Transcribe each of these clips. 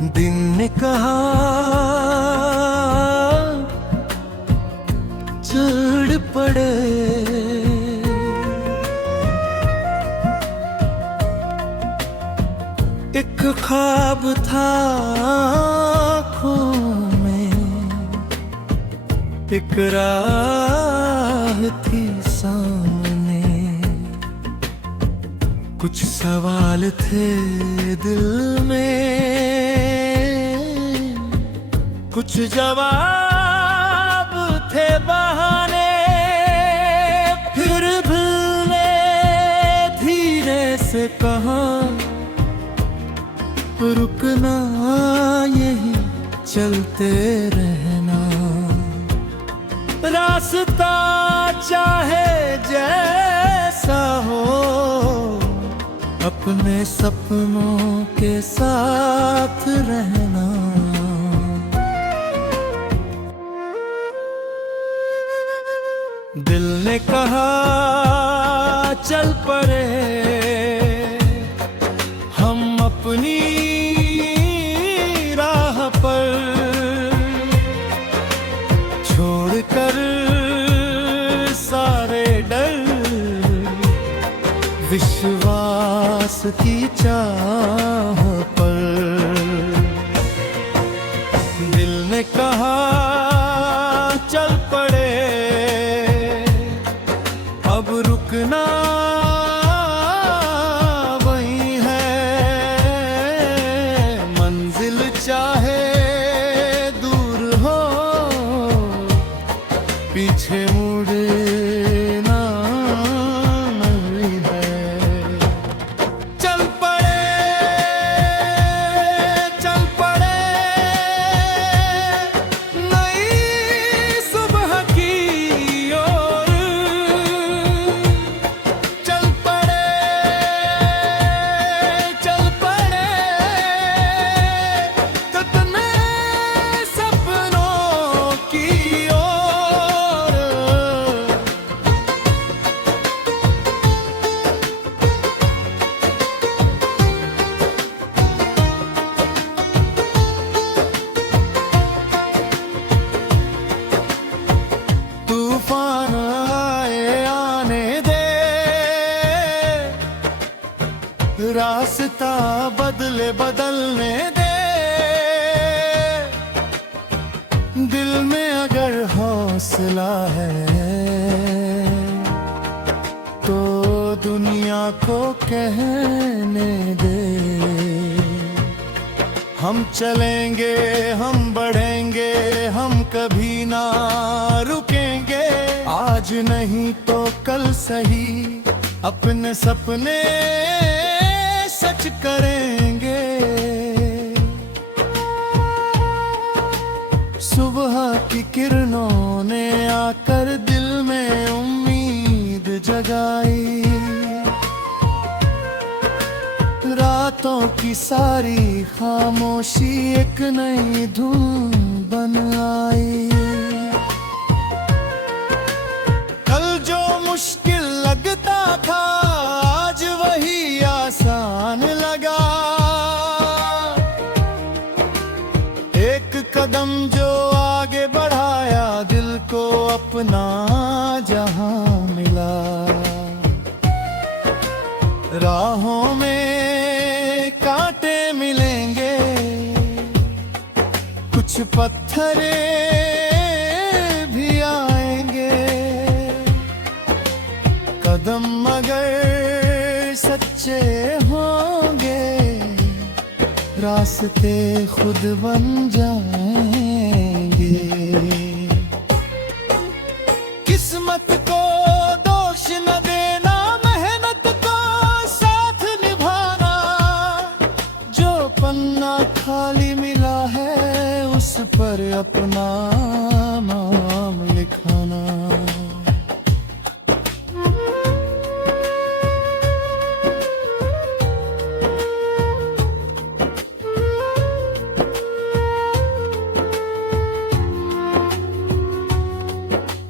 दिन ने कहा चढ़ पड़े, एक ख्वाब था आँखों में, एक राह थी सामने, कुछ सवाल थे दिल में, कुछ जवाब थे बहाने। फिर भी ने धीरे से कहा रुकना यही चलते रहना, रास्ता चाहे जैसा हो अपने सपनों के साथ रहना। दिल ने कहा चल पड़े हम अपनी राह पर, छोड़कर सारे डर विश्वास की चाह पर। दिल ने कहा चल पड़े अब रुकना वही है, मंजिल चाहे दूर हो पीछे मुड़ना नहीं है। चल पड़े नई सुबह की ओर, चल पड़े कितने सपनों की ओर। तूफान आए आने दे, रास्ता बदलने दे, दिल में अगर हौसला है तो दुनिया को कहने दे। हम चलेंगे हम बढ़ेंगे हम कभी ना रुकेंगे, आज नहीं तो कल सही अपने सपने सच करेंगे। सुबह की किरणों ने आकर दिल में उम्मीद जगाई, रातों की सारी खामोशी एक नई धुन बन आई। कल जो मुश्किल लगता था आज वही आसान लगा, एक कदम जो आगे बढ़ाया दिल को अपना जहां मिला। राहों में कांटे मिलेंगे, कुछ पत्थरे भी आएंगे, कदम मगर सच्चे होंगे रास्ते खुद बन जाएंगे। किस्मत को दोष न देना, मेहनत को साथ निभाना, जो पन्ना खाली मिला है उस पर अपना नाम लिखाना।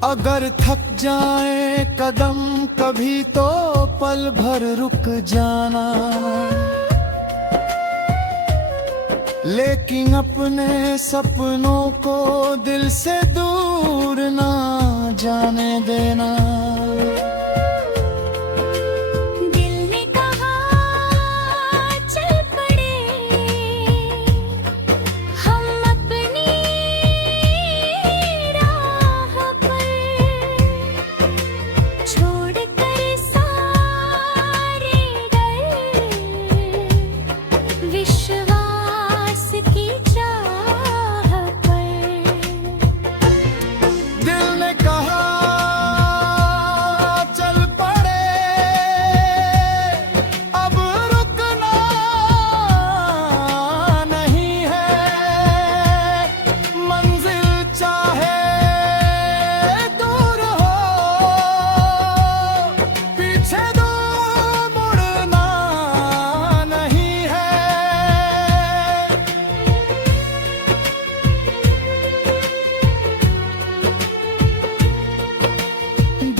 अगर थक जाए कदम कभी तो पल भर रुक जाना, लेकिन अपने सपनों को दिल से दूर ना जाने देना। दिल ने कहा चल पड़े, हम अपनी राह पर, छोड़ कर सारे डर, विश्वास की चाह पर। दिल ने कहा चल पड़े, अब रुकना नहीं है, मंजिल चाहे दूर हो, पीछे दो मुड़ना नहीं है।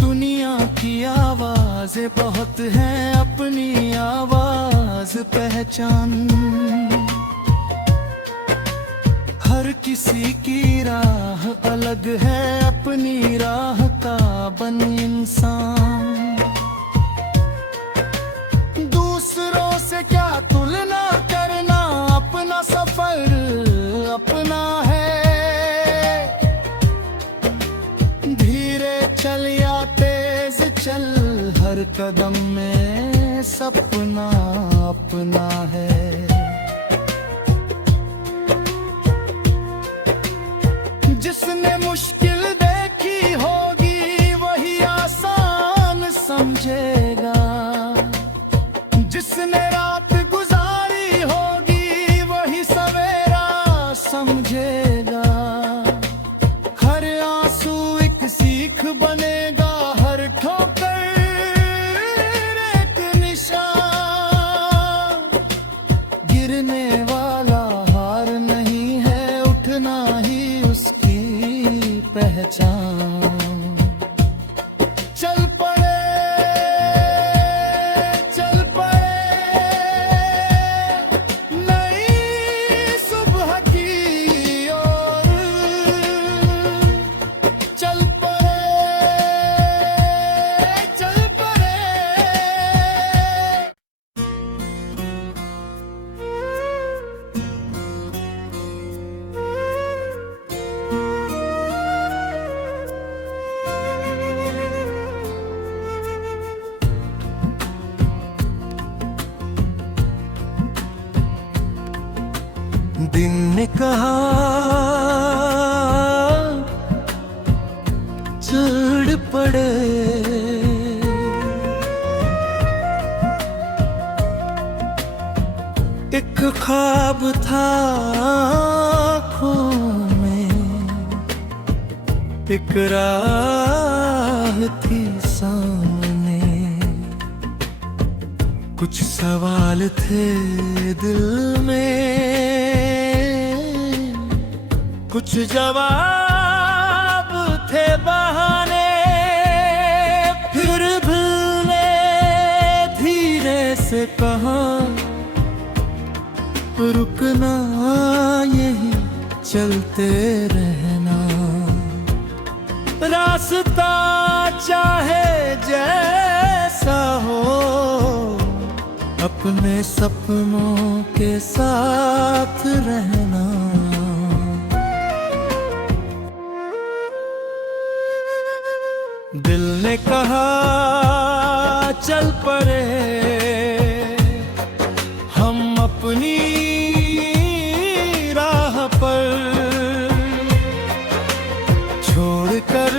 दुनिया की आवाजें बहुत हैं, अपनी आवाज पहचान। हर किसी की राह अलग है, अपनी राह का बन इंसान। दूसरों से क्या तुलना करना, अपना सफर अपना है। धीरे चल या तेज चल, हर कदम में सपना अपना है। जिसने मुश्किल देखी होगी वही आसान समझेगा, जिसने रात गुजारी होगी वही सवेरा समझेगा। हर आंसू एक सीख बनेगा, हर ठोकर एक निशान। गिरने वाला हार नहीं है, उठना ही उसकी पहचान। चल पड़े, चल पड़े, नई सुबह की ओर। चल पड़े, चल पड़े। दिन ने कहा चढ़ पड़े, एक ख्वाब था आँखों में, एक राह थी सामने। कुछ सवाल थे दिल में, कुछ जवाब थे बहाने। फिर भी ने धीरे से कहा रुकना यही चलते रहना। रास्ता चाहे जैसा हो, अपने सपनों के साथ रहना। दिल ने कहा चल पड़े, हम अपनी राह पर, छोड़कर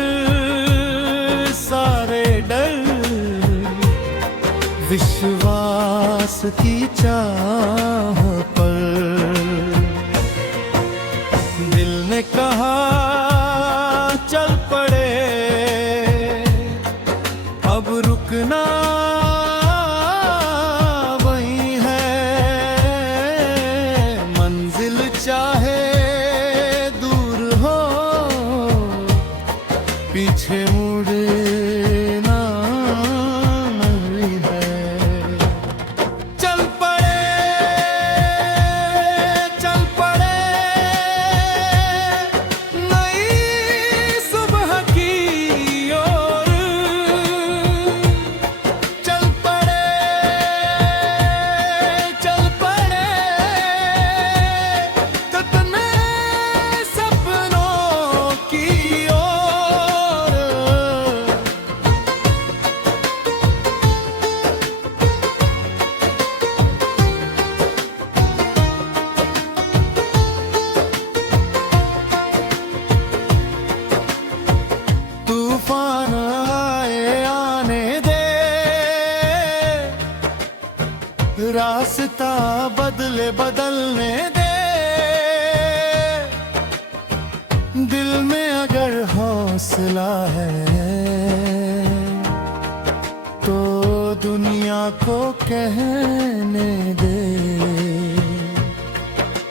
सारे डर, विश्वास की चाह पर। दिल ने कहा चल पड़े, अब रुकना वही है, मंजिल चाहे दूर हो, पीछे मुड़ना नहीं है। चल पड़े, चल पड़े। रास्ता बदले बदलने दे। दिल में अगर हौसला है तो दुनिया को कहने दे।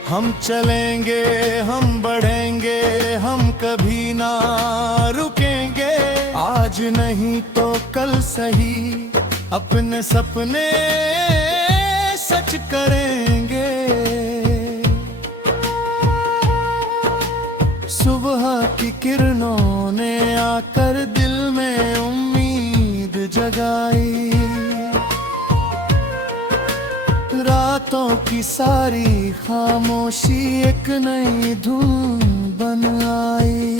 हम चलेंगे, हम बढ़ेंगे, हम कभी ना रुकेंगे। आज नहीं तो कल सही, अपने सपने सच करेंगे। सुबह की किरणों ने आकर दिल में उम्मीद जगाई। रातों की सारी खामोशी एक नई धुन बन आई।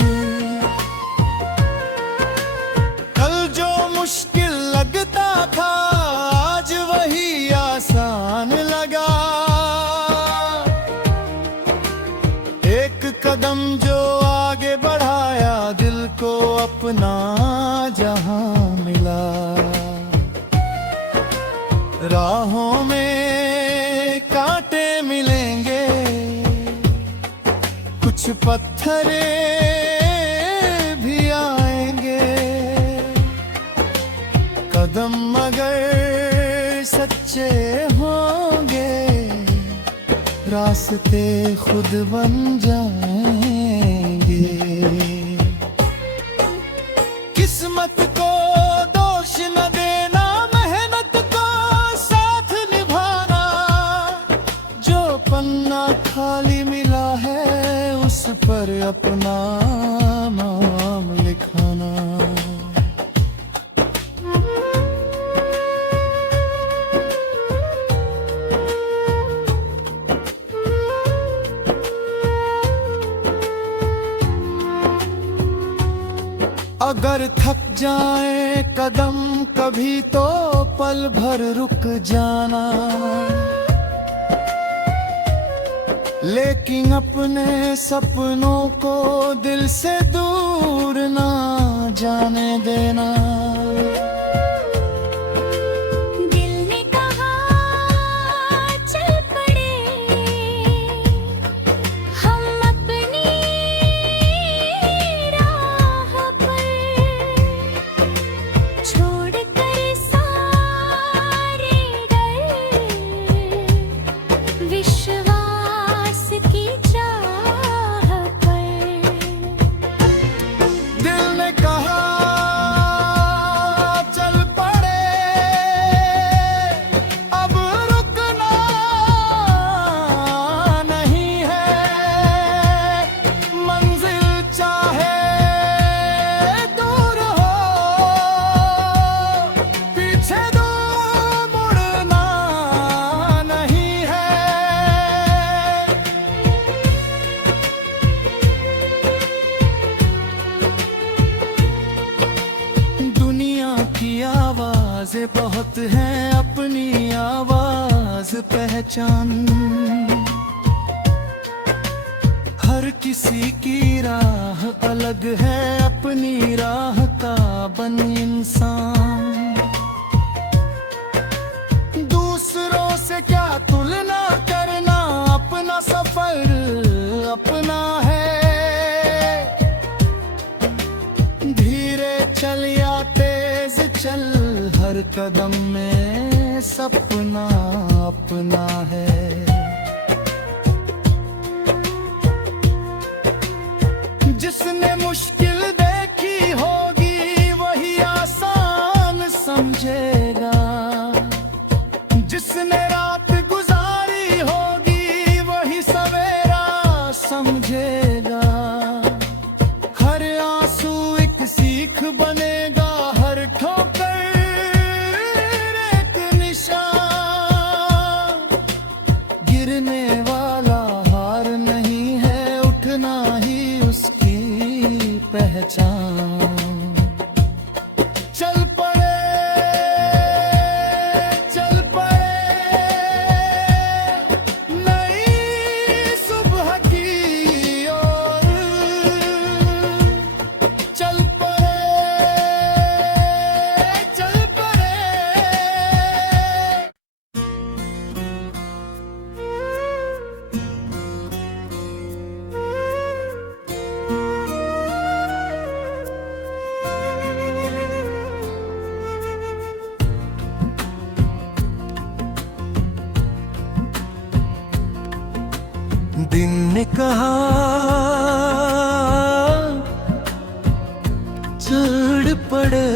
कल जो मुश्किल लगता था आज वही आसान लगा। एक कदम जो आगे बढ़ाया दिल को अपना जहां मिला। राहों में कांटे मिलेंगे, कुछ पत्थरे भी आएंगे। कदम मगर सच्चे होंगे, रास्ते खुद बन जाएंगे। किस्मत को दोष न देना, मेहनत को साथ निभाना। जो पन्ना खाली मिला है उस पर अपना नाम लिखाना। अगर थक जाए कदम कभी तो पल भर रुक जाना। लेकिन अपने सपनों को दिल से दूर ना जाने देना। दिल ने कहा चल पड़े, हम अपनी राह पर छोड़कर सारे डर, विश्वास की चाह पर। दिल ने कहा चल पड़े, अब रुकना नहीं है। मंजिल चाहे दूर हो, पीछे दो मुड़ना नहीं है। दुनिया की आवाजें बहुत हैं, अपनी आवाज पहचान। हर किसी की राह अलग है, अपनी राह का बन इंसान। दूसरों से क्या तुलना करना, अपना सफर अपना है। धीरे चल या तेज चल, हर कदम में सपना अपना है। जिसने मुश्किल देखी होगी वही आसान समझेगा। जिसने रात गुजारी होगी वही सवेरा समझेगा। हर आंसू एक सीख बनेगा, हर ठोकर एक निशान। गिरने वाला हार नहीं है, उठना ही उसकी पहचान। चल पड़े, चल पड़े, दिन ने कहा चढ़ पड़े,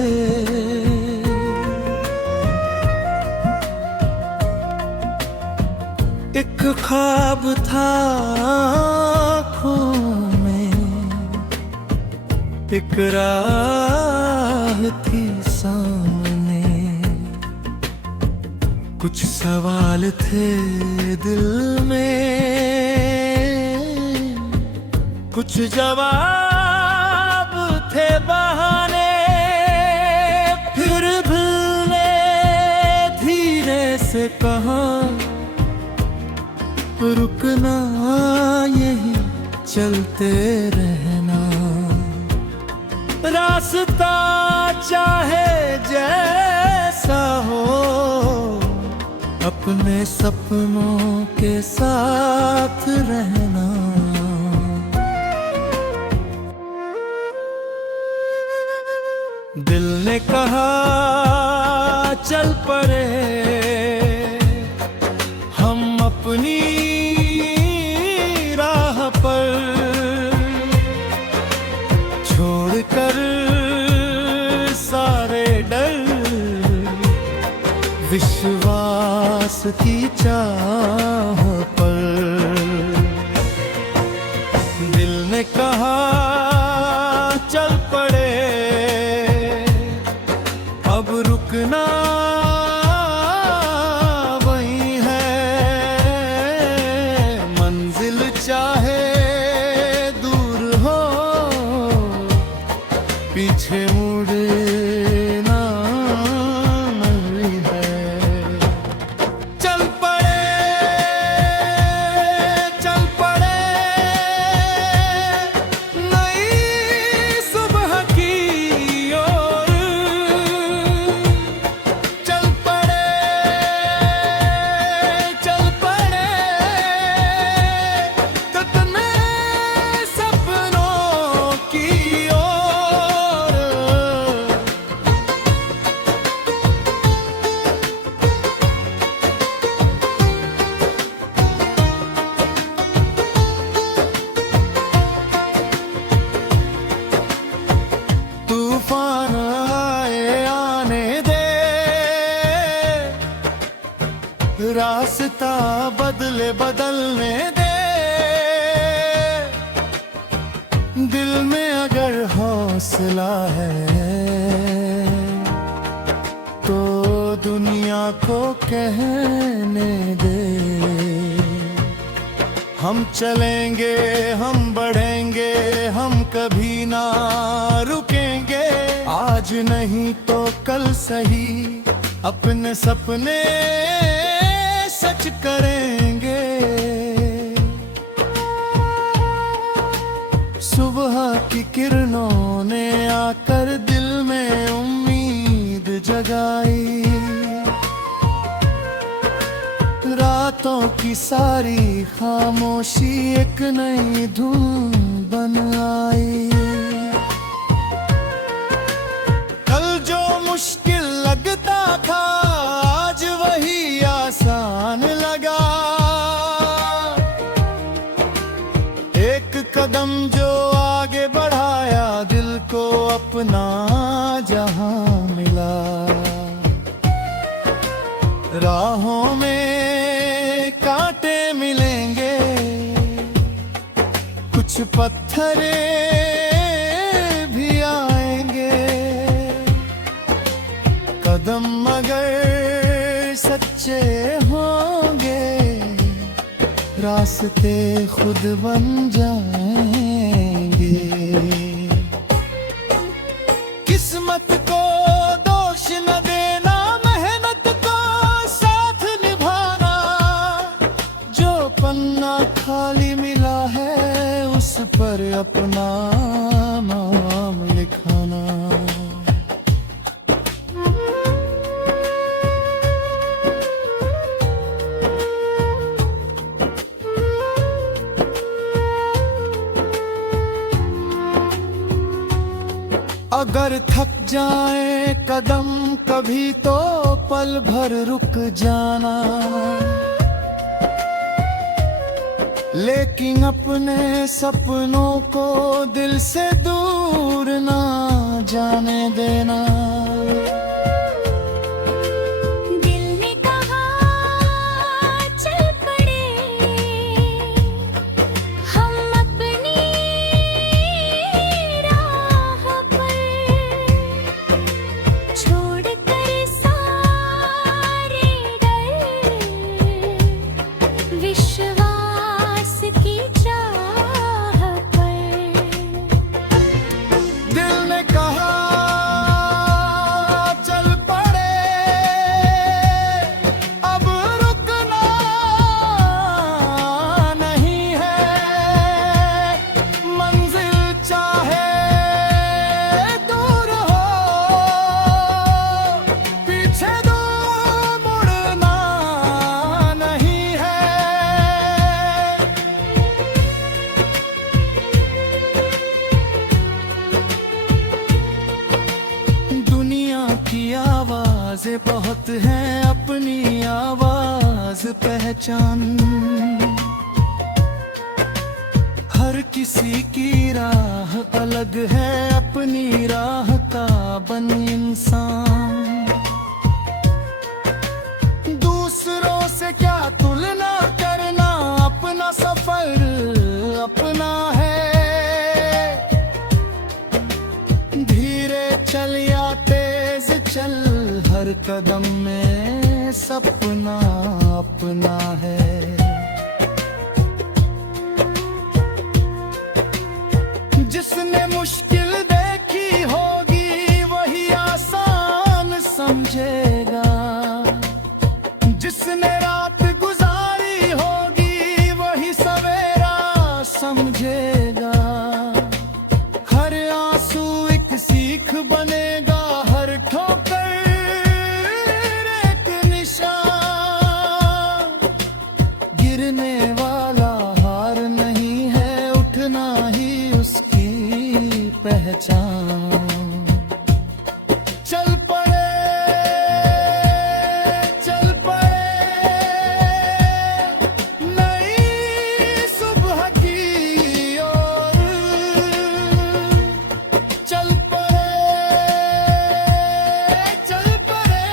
एक ख्वाब था आँखों में, एक राह थी सामने, कुछ सवाल थे दिल में, कुछ जवाब थे बहाने। फिर भी ने धीरे से कहा रुकना यही चलते रहना, रास्ता चाहे जैसा हो अपने सपनों के साथ रहना। दिल ने कहा चल पड़े, हम अपनी राह पर, छोड़कर सारे डर, विश्वास की चाह पर। दिल ने कहा चल पड़े, अब रुकना वही है, मंजिल चाहे दूर हो पीछे मुड़ना नहीं है। चल पड़े चल पड़े नई सुबह की ओर, चल पड़े ततने सपनों की ओर। तूफान आए आने दे, रास्ता बदले बदलने दे, दिल में अगर हौसला है तो दुनिया को कहने दे। हम चलेंगे हम बढ़ेंगे, हम कभी ना रुकेंगे, आज नहीं तो कल सही अपने सपने सच करेंगे। सुबह की किरणों ने आकर दिल में उम्मीद जगाई, रातों की सारी खामोशी एक नई धुन बन आई। कल जो मुश्किल लगता था आज वही आसान लगा, एक कदम जो आगे बढ़ाया दिल को अपना जहां मिला। राहों में कांटे मिलेंगे, कुछ पत्थरे भी आएंगे, कदम मगर सच्चे होंगे रास्ते खुद बन जाएंगे। किस्मत को दोष न देना, मेहनत को साथ निभाना, जो पन्ना खाली मिला है उस पर अपना नाम लिखाना। अगर थक जाए कदम कभी तो पल भर रुक जाना, लेकिन अपने सपनों को दिल से दूर ना जाने देना। दिल ने कहा चल पड़े हम अपनी राह पर, छोड़ कर सारे डर, विश्वास की चाह पर। दिल ने कहा चल पड़े अब रुकना नहीं है, मंजिल चाहे दूर हो पीछे दो मुड़ना नहीं है। दुनिया की आवाजें बहुत हैं, अपनी आवाज पहचान। हर किसी की राह अलग है, अपनी राह का बन इंसान। दूसरों से क्या तुलना करना, अपना सफर अपना है। धीरे चल या तेज चल, हर कदम में सपना अपना है। जिसने मुश्किल देखी होगी वही आसान समझेगा, जिसने रात गुजारी होगी वही सवेरा समझेगा। हर आंसू एक सीख बनेगा, हर ठोकर एक निशान। गिरने वाला हार नहीं है, उठना ही उसकी पहचान। चल पड़े चल पड़े नई सुबह की ओर, चल पड़े चल पड़े।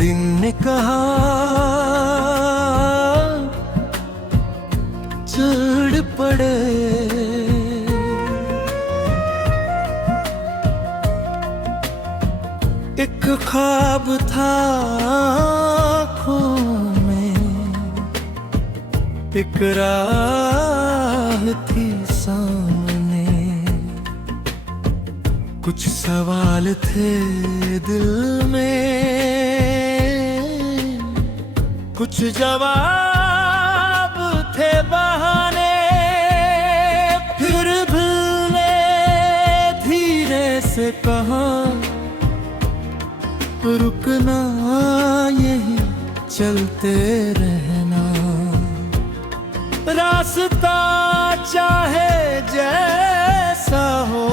दिन ने कहा चढ़ पड़े, एक ख्वाब था आँखों में, एक राह थी सामने। कुछ सवाल थे दिल में, कुछ जवाब थे बहाने। फिर भी ने धीरे से कहा रुकना यही चलते रहना। रास्ता चाहे जैसा हो,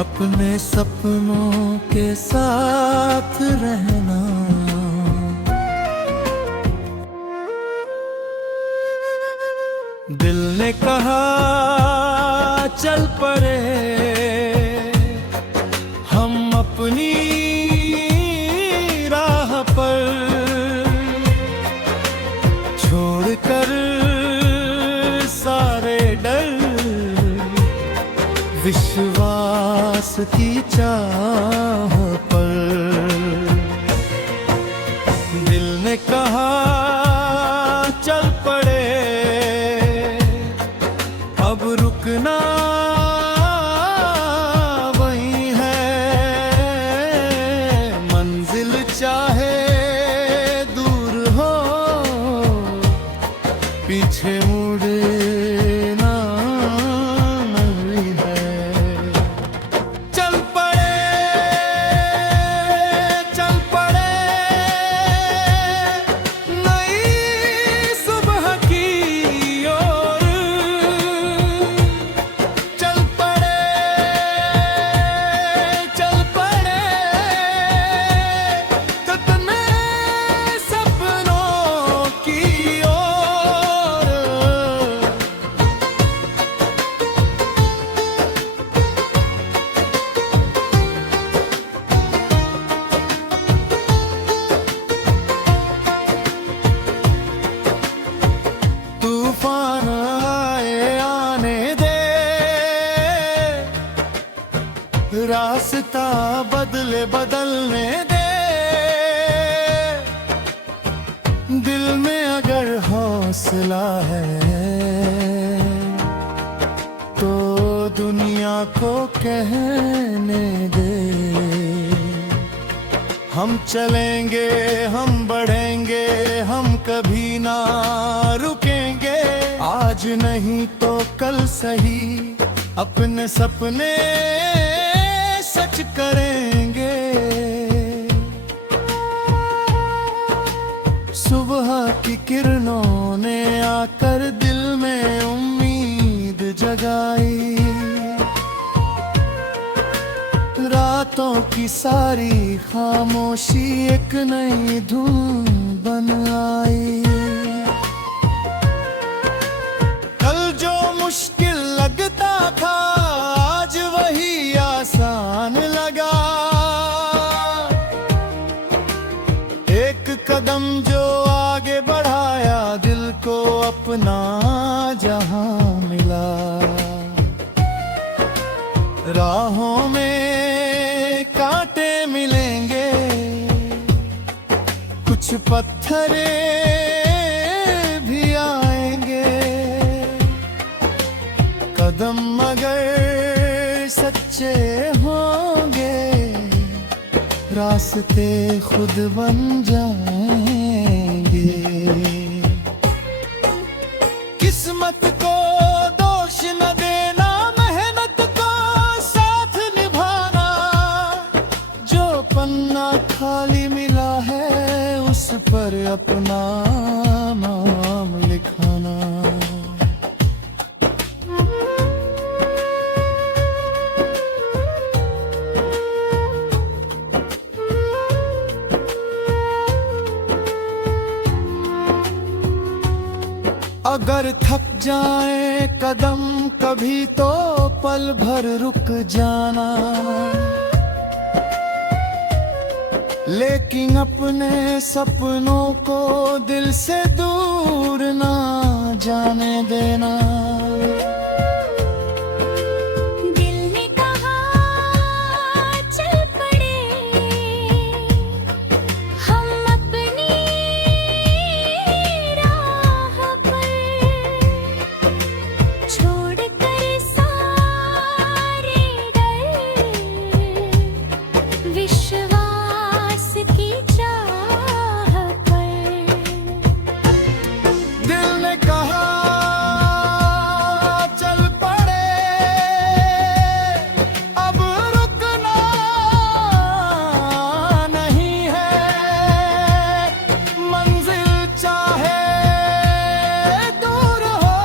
अपने सपनों के साथ रहना। दिल ने कहा चल पड़े हम अपनी राह पर, छोड़कर सारे डर, विश्वास की चाह पर। दिल ने कहा चल पड़े अब रुकना वही है, मंजिल चाहे दूर हो पीछे मुड़ना नहीं है। चल पड़े रास्ता बदलने दे। दिल में अगर हौसला है तो दुनिया को कहने दे। हम चलेंगे, हम बढ़ेंगे, हम कभी ना रुकेंगे। आज नहीं तो कल सही अपने सपने सच करेंगे। सुबह की किरणों ने आकर दिल में उम्मीद जगाई। रातों की सारी खामोशी एक नई धुन बन आई। कल जो मुश्किल लगता था आज वही आसान लगा। एक कदम जो आगे बढ़ाया दिल को अपना जहां मिला। राहों में कांटे मिलेंगे, कुछ पत्थरे भी आएंगे। कदम मगर सच्चे होंगे रास्ते खुद बन जाएंगे। किस्मत को दोष न देना, मेहनत को साथ निभाना। जो पन्ना खाली मिला है उस पर अपना नाम लिखाना। अगर थक जाए कदम कभी तो पल भर रुक जाना। लेकिन अपने सपनों को दिल से दूर ना जाने देना। दिल ने कहा चल पड़े, हम अपनी राह पर छोड़कर सारे डर, विश्वास की चाह पर। दिल ने कहा चल पड़े, अब रुकना नहीं है। मंजिल चाहे दूर हो,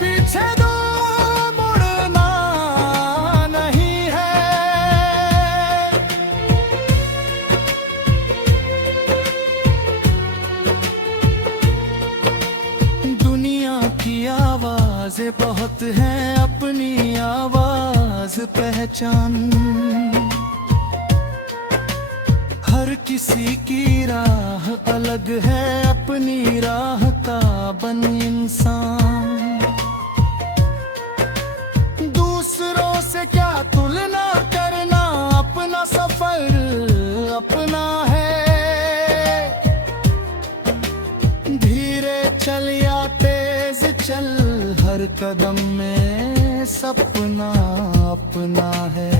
पीछे दो मुड़ना नहीं है। दुनिया की आवाजें बहुत हैं, अपनी आवाज पहचान। हर किसी की राह अलग है, अपनी राह का बन इंसान। दूसरों से क्या तुलना करना, अपना सफर अपना है। धीरे चल या तेज चल, हर कदम में सपना अपना है।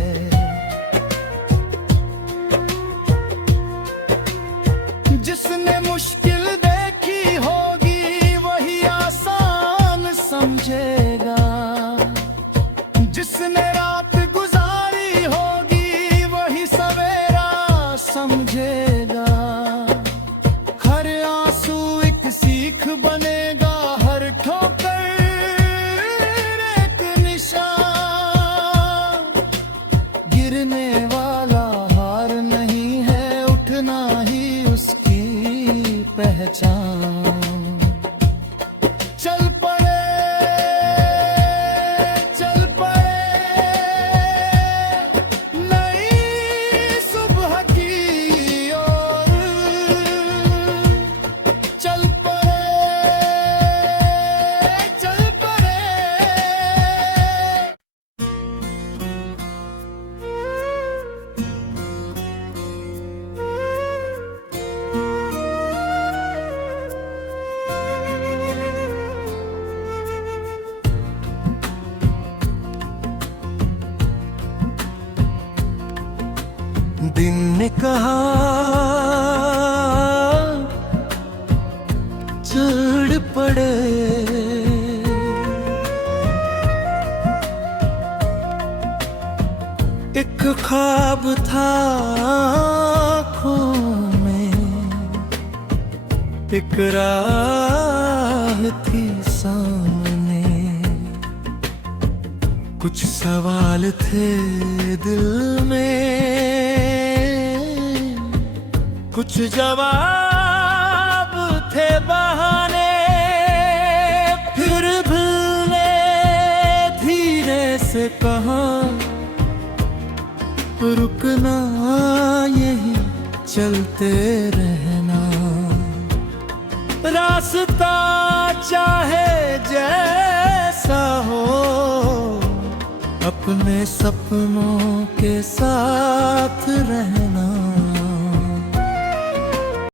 जिसने मुश्किल देखी होगी वही आसान समझेगा। जिसने रात गुजारी होगी वही सवेरा समझेगा। हर आंसू एक सीख बनेगा, हर ठोकर एक निशान। गिरने वाला हार नहीं है, उठना ही उसकी दिन ने कहा चढ़ पड़े, एक ख्वाब था आँखों में, एक राह थी सामने, कुछ सवाल थे दिल में, कुछ जवाब थे बहाने। फिर भी ने धीरे से कहा रुकना यही चलते रहना, रास्ता चाहे जैसा हो, अपने सपनों के साथ रहना।